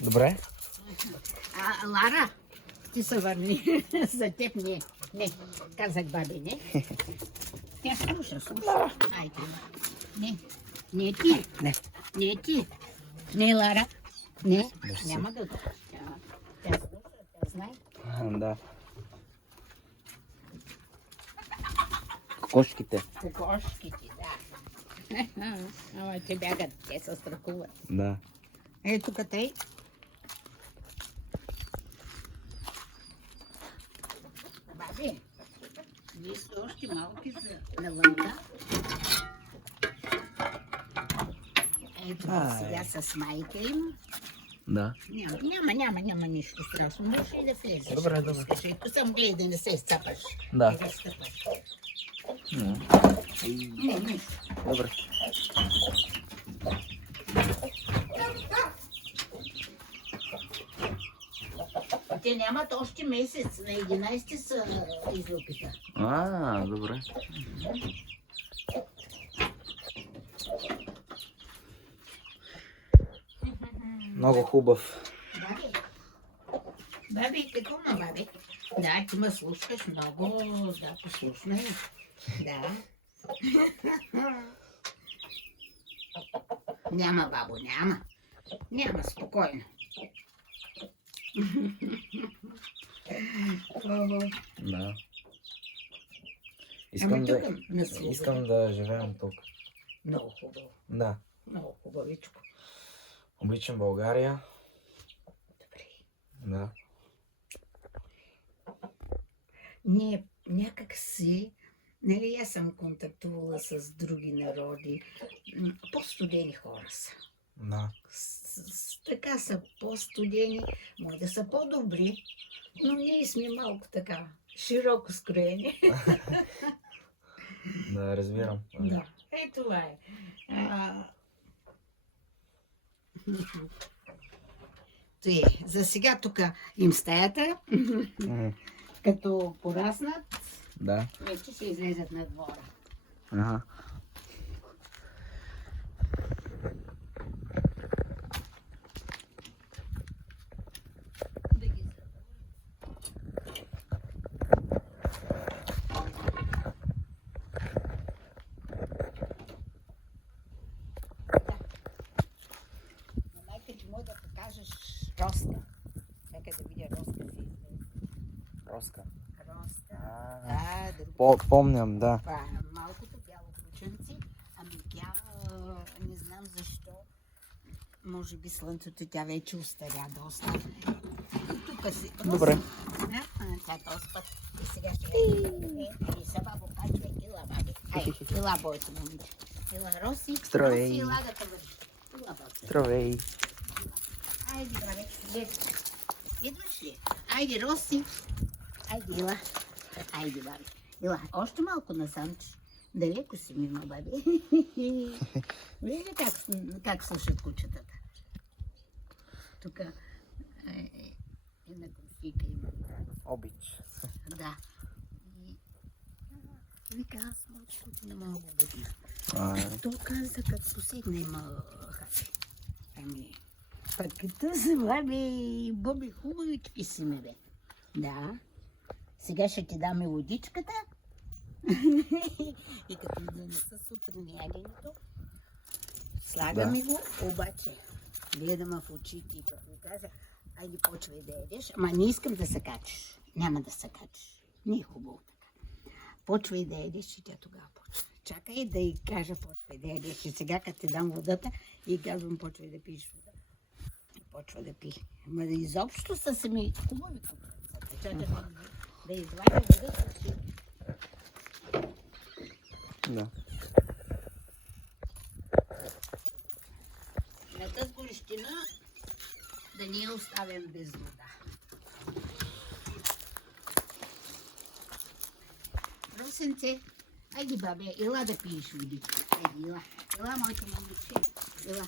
Добре. Лара, ти се върни. За теб не. Не, казах баби, не. Тя слуша. Айде. Не. Не ти. Не. Не ти. Не, Лара. Не. Мерси. Няма да го. Тя слуша, тя знае. Да. Кокошките. Кокошките, да. Ама те бягат, те се страхуват. Да. Ето тук тъй. Баби, вие сте още малки за навънка. Ето сега с майка им. Да. Няма нищо страшно. Можеш и да влезеш. Добре, добре. Искаш. Ето съм гледай да не се изцапаш. Да. Не да стъпаш. Не, нищо. Добре. Те нямат още месец. На 11 са излупиха. Добре. Много хубав. Баби, какво ма, баби? Да, ти ме слушаш много, да, послушна е. Да. Няма, бабо, няма. Няма, спокойно. Да. Ама тук не слуша. Искам да живеем тук. Много хубаво, Да. много хубавичко. Обичам България. Добре. Да. Ние някак си, нали, аз съм контактувала с други народи, по-студени хора са. Да. Така са по-студени, може да са по-добри, но ние сме малко така, широко скроени. Да, разбирам. Да, това е. Тъй, за сега тук им стаята, като пораснат, Да. вече ще излезат на двора. Ага. Да ги майка ти може да покажеш Роска. Чакай да видя Роска. Роска. Роска. Помням, да. Това е малкото бяло кученце. Ами тя, не знам защо, може би слънцето, тя вече устаря доста. И тук си. Добре. Тя този път. И сега ще видим. И са бабо качва, ила баби. Ай, ила бойто момиче. Ила Роси. Здравей. Роси, ила да те върши. Ила бабе. Здравей. Айде, бабе. Идваш ли? Айде, Роси. Айде, ила. Айде, бабе. Ила, още малко насамче. Далеко си мима, баби. Вижда как слушат кучетата. Тук една грофика има. Обич. Да. И вика, аз малко не мога го будя. То каза, като посегна има хапи. Ами, пък като се баби, боби хубавички си ми бе. Да. Сега ще ти даме водичката. И като донеса сутрин ягенето, слагаме го, обаче гледам в очите и като ми кажа, айде почвай да ядеш, ама не искам да се качиш. Няма да се качиш. Не е хубаво така. Почвай да ядеш и тя тогава почва. Чакай да й кажа почвай да ядеш. И сега като ти дам водата и казвам почвай да пиеш вода. И почва да пие. Ама да изобщо са се ми хубави купенцата. Чакай да извадя водата си. Да. На тази горещина да не я оставим без вода. Росенце, айде бабе, ела да пиеш водичка. Айде, ела. Ела, моите момиче. Ела,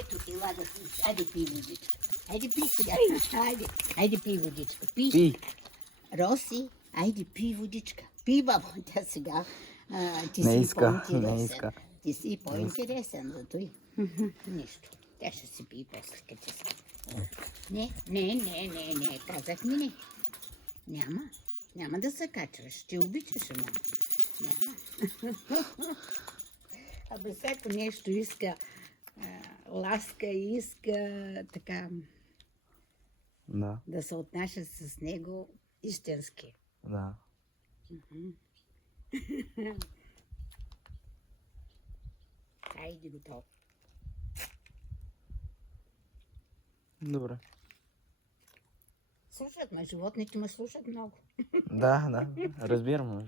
ето, ела да пиеш. Айде пий водичка. Айде пий сега. Айде пий водичка. Пий. Роси, айде пий водичка. Пий, бабо, тя сега. Ти Не си иска, по-интересен. не иска. Ти си по-интересен, зато и нищо. Тя ще си пие после, като иска. Не, казах ми не. Няма да се качваш, ще обичаш, ама. Няма. Абе, всяко нещо иска ласка и иска така Да. да се отнася с него истински. Да. Айде готово. Добре. Слушат ме, животните ме слушат много. Да. Разбирам.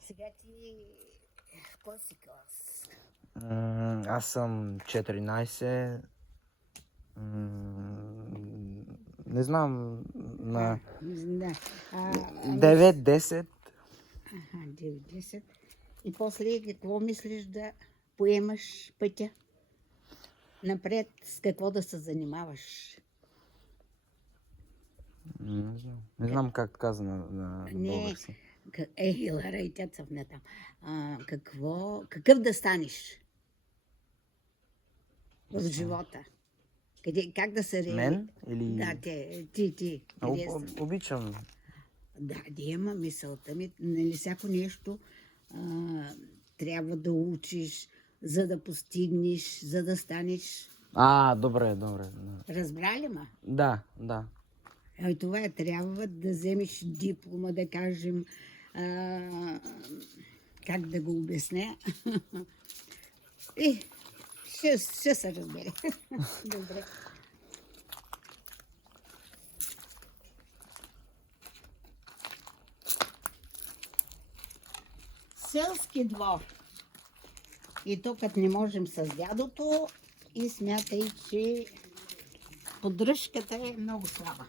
Сега ти в кой си клас? Аз съм 14. Не знам, на Да. 9-10. Аха, 9-10. И после какво мислиш да поемаш пътя? Напред с какво да се занимаваш? Не знам как каза на Не. български. Лара и тя цъфна там. Какъв да станеш в живота? Как да се Мен или... Да, ти. Къде са? Обичам. Да има мисълта ми. Нали, всяко нещо трябва да учиш, за да постигнеш, за да станеш. Добре. Разбра ли ма? Да. Това е, трябва да вземеш диплома, да кажем, как да го обясня. Ще се разбере. Добре. Селски двор. И то като не можем с дядото и смятай, че поддръжката е много слаба.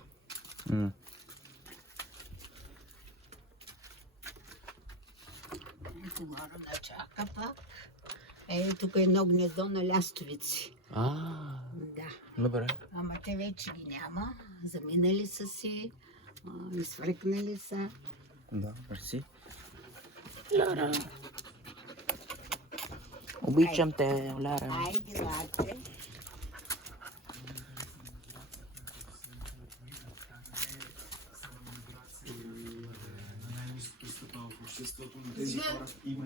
Ето горе на чака пак. Тук е едно гнездо на лястовици. Да. Добре. Ама те вече ги няма. Заминали са си, изфръкнали са. Да, мерси. Лара. Обичам те, Лара. Айде, лате.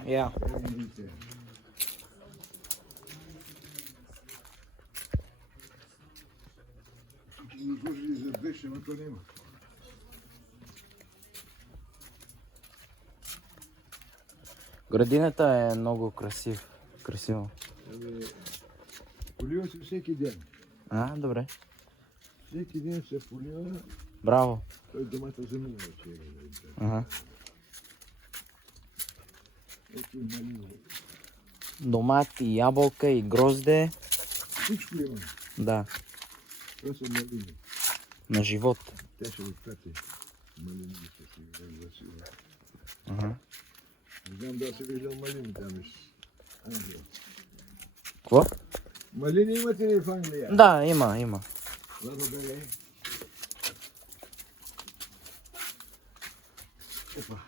Я. Служили за две, но то няма. Градината е много красиво. Полива се всеки ден. Добре. Всеки ден се полива, Браво. той домата замина. Ага. Ето и малина. Домат и ябълка и грозде. Всичко има. Да. Това са малини. На живот. Тя ще откати. Малини ще си разгласила. Ага. Не знам да се виждал малини там из Англия. Какво? Малини имате ли в Англия? Да, има. Благодаря. Опа.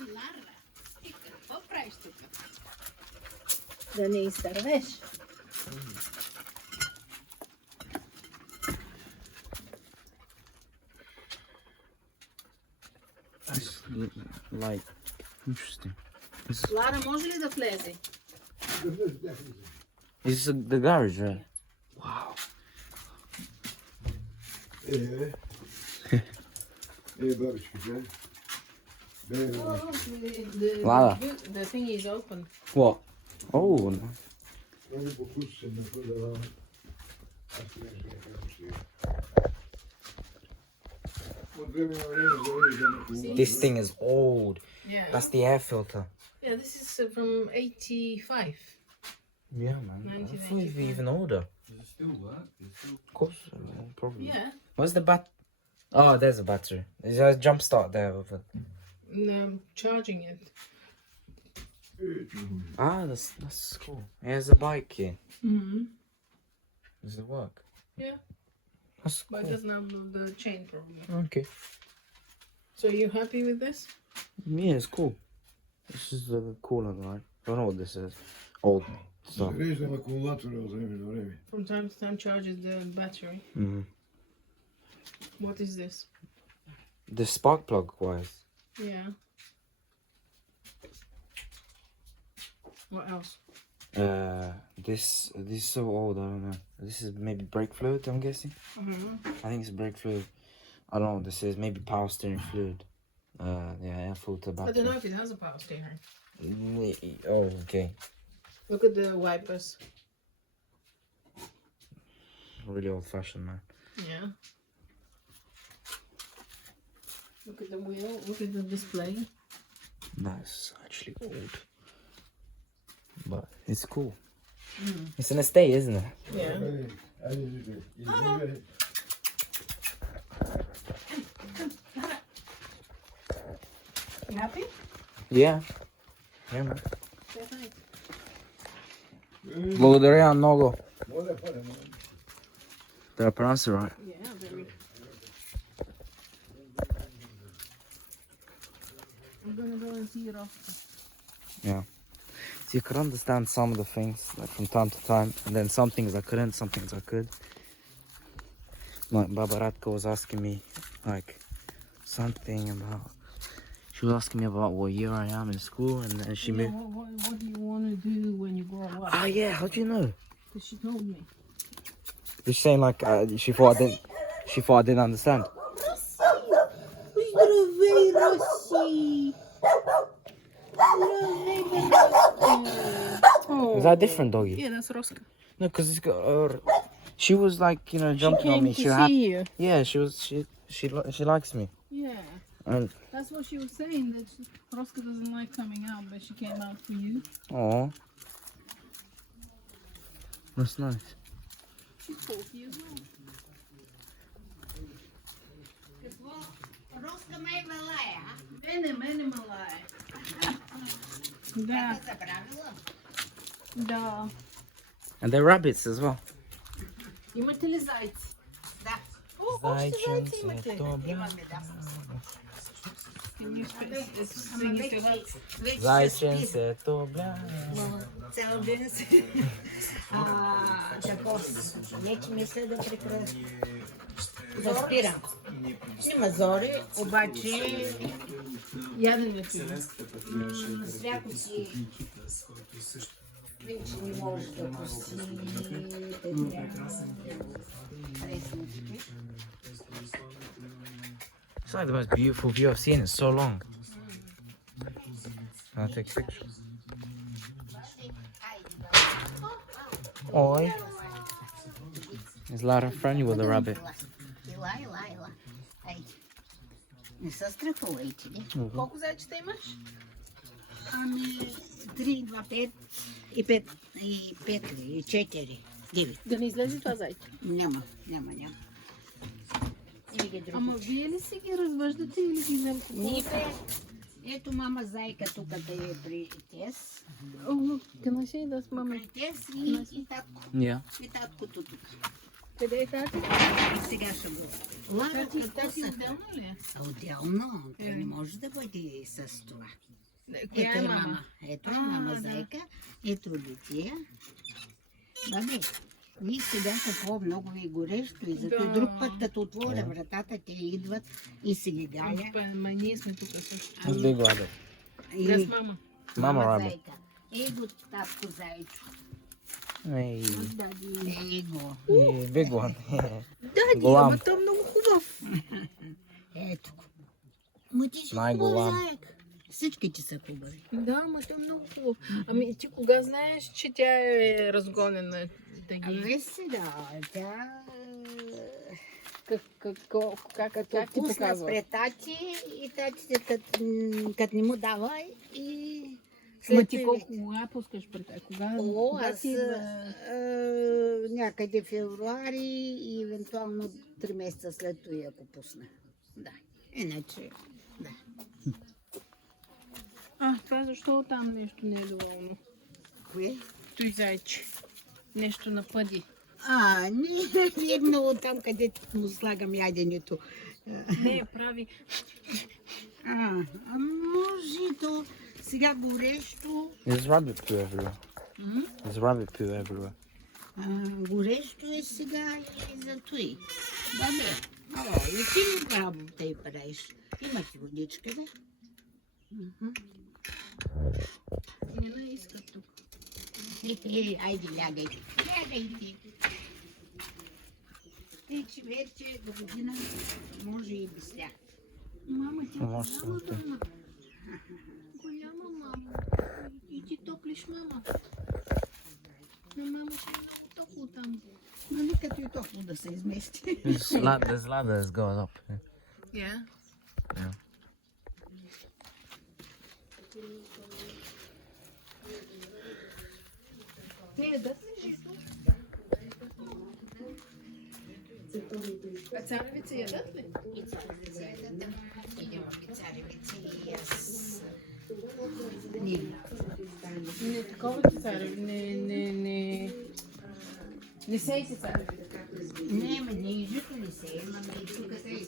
Лара, ти какво правиш тук? Да не изтървеш. Like, interesting. Лара, може ли да влезе? This is the garage, right? Бабичка, да? Лара. The thing is open. What? Oh, Много по-вкус се находила. Аз не знам как ще е. От време на време завали да не this thing is old. Yeah. That's the air filter. Yeah, this is from 85. Yeah, man. I thought it'd be even older. Does it still work? Does it still... Of course, probably. Yeah. Where's the Oh, there's a battery. There's a jump start there with it. Charging it. That's cool. Here's a bike here. Mm-hmm. Does it work? Yeah. That's But it cool. doesn't have the chain problem. Okay. So are you happy with this? Yeah, it's cool. This is the cooler light. I don't know what this is. Old stuff. Зареждам акумулатора за време на време. From time to time charges the battery. Mm. What is this? The spark plug wise. Yeah. What else? This is so old. I don't know. This is maybe brake fluid. I'm guessing. I think it's brake fluid. I don't know what this is. Maybe power steering fluid. Yeah, air filter I battery. don't know if it has a power steering. Oh, okay. Look at the wipers. Really old fashioned, man. Yeah. Look at the wheel. Look at the display. That's actually old. But it's cool. It's an estate, isn't it? Yeah. Hadi Zühtü. İzin ver. You happy? Yeah. Yeah, man. Say hi. Благодаря много. Моля, моля, моля. Did I pronounce it right? Yeah, very. I'm gonna go and see it after. Yeah. So you could understand some of the things like from time to time, and then some things I couldn't, some things I could. Like Baba Radka was asking me like something about. She was asking me about what year I am in school, and then she Yeah, moved. what do you want to do when you grow up? Ah, yeah. How do you know? Because she told me. She's saying like she thought I didn't. She thought I didn't understand. Здравей, Россия! Здравей, Is that a different doggy? Yeah, that's Roscoe. No, because it's got. She was like jumping on me. She you. Yeah, she likes me. Yeah. And That's what she was saying, that Roscoe doesn't like coming out, but she came out for you. oh, that's nice. She's cool for you as well. Руска май малая, Мене малая. Да, забравила. да. And they're rabbits as well. Имате ли зайци? Да. О, още зайци имате. Имаме, да. Can you sing it to her? Вече Зайченце, то бля. цял ден си. Тако, вече мисля да прекрасно. Да спирам. Има зори, обаче Яденето ви. свяко си вече не може да пусти. It's like the most beautiful view I've seen in so long. Can I take a picture? Oi. Is Lara friendly with the rabbit? Ела. Айде. Не се страхувайте, ли? Колко зайчета имаш? Ами, 3, 2, 5 и 5 и 5 и 4, 9. Да не излезе това зайче. Няма. И ги други. Ама вие ли си ги развъждате или ги взем Нике. Ето мама зайка тук да е при Тес. О, can I see this, mama? При Тес и татко. Yeah. И таткото тук. Къде е тати? Сега ще го. Лара, Тати какво са? отделно ли е? Отделно. Това не може да бъде с това. Коя Ето е е мама? мама. Ето е мама да. зайка. Ето Лития. Бабе, вие сега какво много ви горещо и зато Да. друг път, като отворя вратата, те идват и си ги галя. Ма ние сме тук също. It's big rabbit. Къде И с мама? Mama rabbit. зайка. Его татко зайчо. Hey. Его. Yeah, big one. Дади, Голам. ама той е много хубав. Ето го. Ма ти си Най-голям. хубав заек. Всичките са хубави. Да, ама той е много хубав. Ами ти кога знаеш, че тя е разгонена? Да ги... Ами сега, тя Как ти пусна показва? пред тати и татите като не му дава и Ма ти кога пускаш пред тях? О, Кога аз ти идва? някъде февруари и евентуално 3 месеца след това ако пусна. Да. Иначе, да. Това защо там нещо не е доволно? Кое? Той зайче. Нещо напъди. Не, едно там, където му слагам яденето. Не, прави. Може то сега горещо. There's rabbit poo everywhere. М? There's rabbit poo everywhere. Горещо е сега и за той. Да, бе. И ти работа и правиш. Има ти водичка, да? Не иска тук. Айде, лягайте. Лягайте. Тъй, че вече до година може и без тях. Мама, ти Може голяма да. мама. Голяма мама. И ти топлиш мама. Но мама ще е много топло там. Нали като и топло да се измести. There's ladders going up. Yeah. Yeah. Те ядат ли жито? А царевица ядат ли? И царевица е да идем от царевица и аз. Не такова царевица. Не сейте царевица. Не, не и жито не се има, но и тук се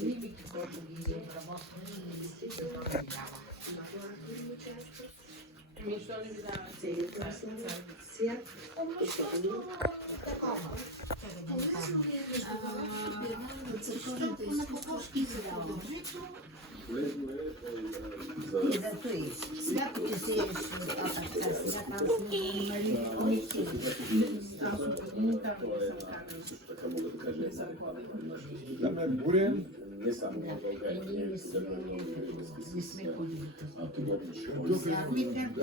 риби, каквото ги обработваме и се продава. Ами, що не ви дава царевица? Такова. Защото на кокошки се дава жито. И да той. Сега ти се еш, сега там сме имали комисии. Аз от години там не съм канала. Не съм ходила. Там е бурен. Не сме ходили.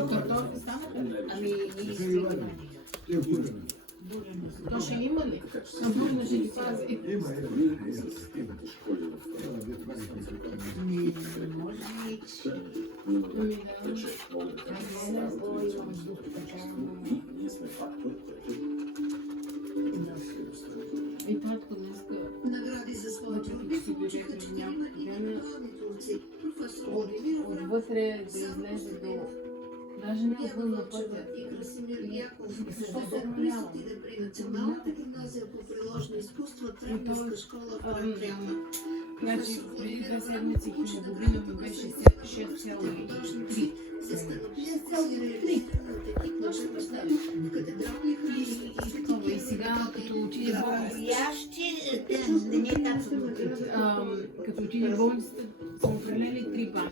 Картофи само? Ами, ние сме ходили. Те бурен. То ще има ли? А бурно ще ги пази. Има. Не може ли, че... Ами да. И татко днеска Награди за своя труд получиха 4 дипломирани турци. Професор отвътре да излезе до... Даже не отвън на пътя. и Красимир Дяков И се ще се забранявам. присъдили при Националната гимназия по приложни изкуства, тренерска школа в Паратряна. Значи, преди 2 седмици хемоглобина ми беше 6,3. За стенописци реализираната екипна шепоста в катедралния храм. И сега, като отиде в болницата, Ящи, не е там са като отиде в болницата, са определили 3 бани.